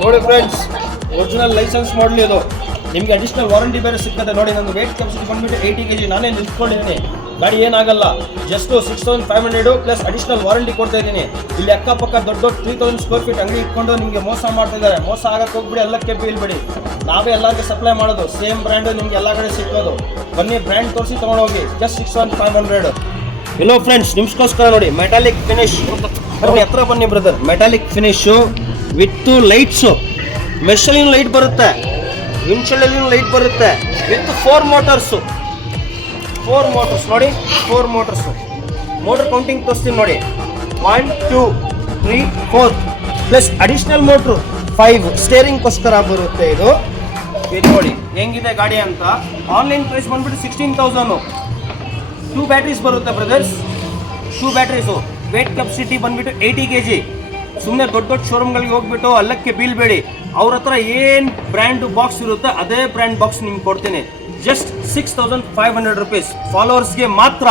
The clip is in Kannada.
ನೋಡಿ ಫ್ರೆಂಡ್ಸ್, ಒರಿಜಿನಲ್ ಲೈಸೆನ್ಸ್ ಮಾಡಲಿ ಇದು. ನಿಮಗೆ ಅಡಿಷನಲ್ ವಾರಂಟಿ ಬೇರೆ ಸಿಗ್ತದೆ. ನೋಡಿ, ನನ್ನ ವೇಟ್ ಕೆಪಾಸಿಟಿ ಬಂದ್ಬಿಟ್ಟು 80 kg. ನಾನೇ ನಿಂತ್ಕೊಂಡಿದ್ದೀನಿ, ಗಾಡಿ ಏನಾಗಲ್ಲ. ಜಸ್ಟ್ 6500 ಪ್ಲಸ್ ಅಡಿಷನಲ್ ವಾರಂಟಿ ಕೊಡ್ತಾ ಇದ್ದೀನಿ. ಇಲ್ಲಿ ಅಕ್ಕಪಕ್ಕ ದೊಡ್ಡ 3000 ಸ್ಕ್ವೇರ್ ಫೀಟ್ ಅಂಗಡಿ ಇಟ್ಕೊಂಡು ನಿಮಗೆ ಮೋಸ ಮಾಡ್ತಾ ಇದ್ದಾರೆ. ಮೋಸ ಆಗಕ್ಕೆ ಹೋಗ್ಬಿಡಿ, ಎಲ್ಲಕ್ಕೆ ಬೀಳ್ಬೇಡಿ. ನಾವೇ ಎಲ್ಲರಿಗೆ ಸಪ್ಲೈ ಮಾಡೋದು, ಸೇಮ್ ಬ್ರ್ಯಾಂಡು ನಿಮ್ಗೆ ಎಲ್ಲ ಕಡೆ ಸಿಕ್ಕೋದು. ಬನ್ನಿ, ಬ್ರ್ಯಾಂಡ್ ತೋರಿಸಿ ತೊಗೊಂಡೋಗಿ. ಜಸ್ಟ್ 6500. ಎಲ್ಲೋ ಫ್ರೆಂಡ್ಸ್, ನಿಮ್ಸ್ಕೋಸ್ಕರ ನೋಡಿ, ಮೆಟಾಲಿಕ್ ಫಿನಿಶ್. ನೋಡಿ ಹತ್ರ ಬನ್ನಿ brother. Metallic finish with lights, ಮೆಷಲಿನ ಲೈಟ್ ಬರುತ್ತೆ, ವಿಂಡ್ಶೀಲ್ಡಲ್ಲಿನ ಲೈಟ್ ಬರುತ್ತೆ, ವಿತ್ 4 ಮೋಟರ್ಸು. 4 ಮೋಟರ್ಸ್ ನೋಡಿ, 4 ಮೋಟರ್ಸು. ಮೋಟರ್ ಕೌಂಟಿಂಗ್ ತೋರಿಸ್ತೀನಿ ನೋಡಿ. 1 2 3 4 ಪ್ಲಸ್ ಅಡಿಷನಲ್ ಮೋಟ್ರು 5 ಸ್ಟೇರಿಂಗ್ಗೋಸ್ಕರ ಬರುತ್ತೆ. ಇದು ನೋಡಿ ಹೆಂಗಿದೆ ಗಾಡಿ ಅಂತ. ಆನ್ಲೈನ್ ಪ್ರೈಸ್ ಬಂದ್ಬಿಟ್ಟು 16,000. 2 ಬ್ಯಾಟ್ರೀಸ್ ಬರುತ್ತೆ ಬ್ರದರ್ಸ್, 2 ಬ್ಯಾಟ್ರೀಸು. ವೇಟ್ ಕೆಪಾಸಿಟಿ ಬಂದ್ಬಿಟ್ಟು 80 kg. ಸುಮ್ಮನೆ ದೊಡ್ಡ ದೊಡ್ಡ ಶೋರೂಮ್ಗಳಿಗೆ ಹೋಗ್ಬಿಟ್ಟು ಅಲ್ಲಕ್ಕೆ ಬೀಳ್ಬೇಡಿ. ಅವ್ರ ಹತ್ರ ಏನು ಬ್ರ್ಯಾಂಡ್ ಬಾಕ್ಸ್ ಇರುತ್ತೆ ಅದೇ ಬ್ರ್ಯಾಂಡ್ ಬಾಕ್ಸ್ ನಿಮ್ಗೆ ಕೊಡ್ತೀನಿ. Just 6500 rupees. ಫಾಲೋವರ್ಸ್ಗೆ ಮಾತ್ರ.